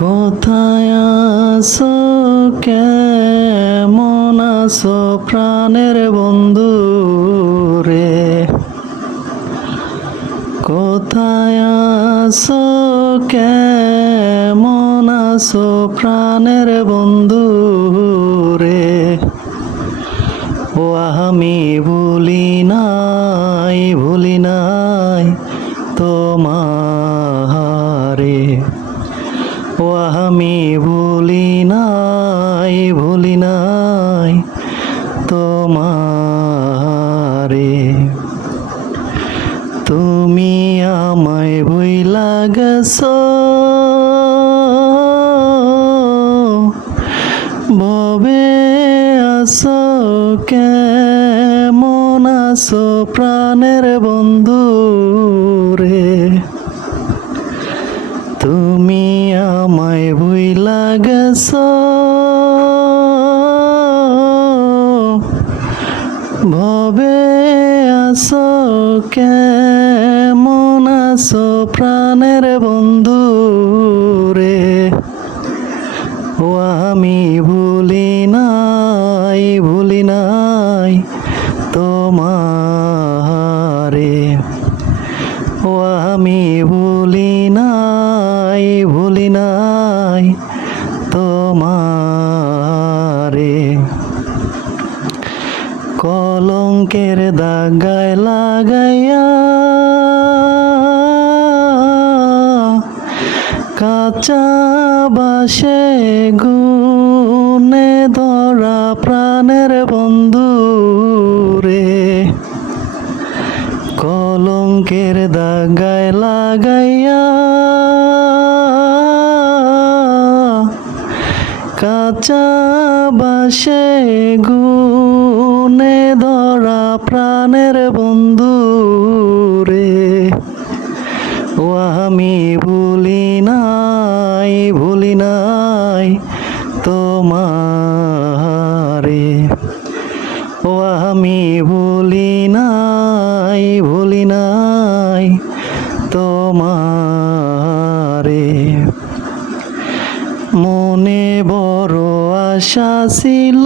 কোথায় আছো? কেমন আছো? প্রাণের বন্ধু রে। কোথায় আছো? কেমন আছো? প্রাণের বন্ধু রে। ও আমি ভুলি নাই ভুলি নাই তোমারে আমি ভুলি নাই ভুলি নাই তোমারে। তুমি আমায় ভুইলা গেছো। ববে আসো কেমন আসো প্রাণের বন্ধু? ভবে আসো কেমন আসো প্রাণের বন্ধু রে ও আমি ভুলি নাই ভুলি নাই তোমারে। ও আমি কলঙ্কের দাগায় লাগাইয়া কাঁচা বাসে গুনে ধরা প্রাণের বন্ধু রে। কলঙ্কের দাগায় লাগাইয়া কাঁচা বাসে গুনে ধরা প্রাণের বন্ধু রে। ও আমি ভুলি নাই ভুলি নাই তোমারে ও আমি ভুলি নাই ভুলি নাই তোমারে মনে বড় আশা ছিল।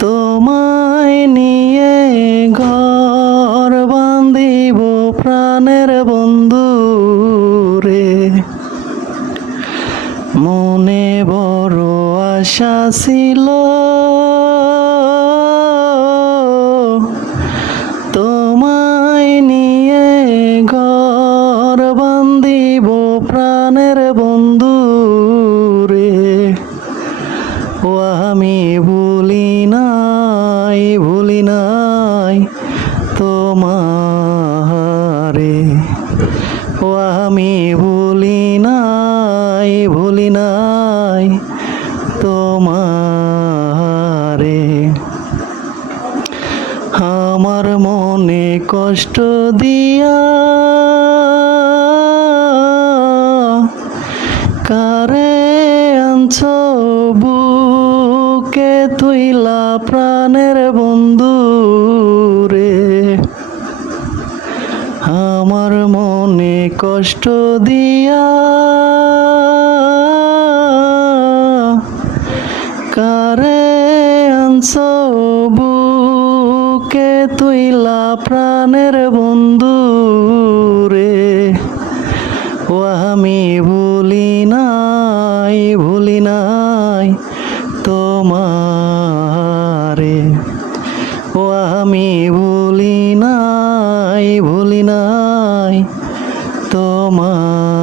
তোমায় নিয়ে ঘর বান্ধিব প্রাণের বন্ধু রে মনে বড় আশা ছিল। আমি ভুলি নাই ভুলি নাই তোমারে ও আমি ভুলি নাই ভুলি নাই তোমারে আমার মনে কষ্ট দিয়া কারে আনছ? তুইলা প্রাণের বন্ধু রে। আমার মনে কষ্ট দিয়া কারে আনছ তুইলা প্রাণের বন্ধু রে। নাই, ভুলি নাই তোমারে।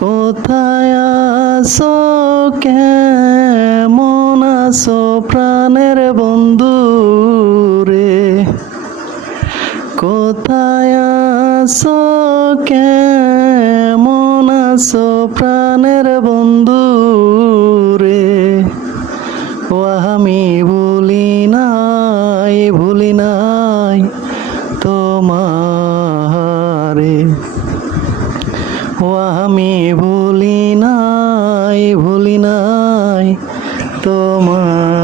কোথায় আসো কেমন আসো প্রাণের বন্ধু রে কোথায় আসো কেমন আসো প্রাণের বন্ধু ভুলি নাই ভুলি নাই তোমার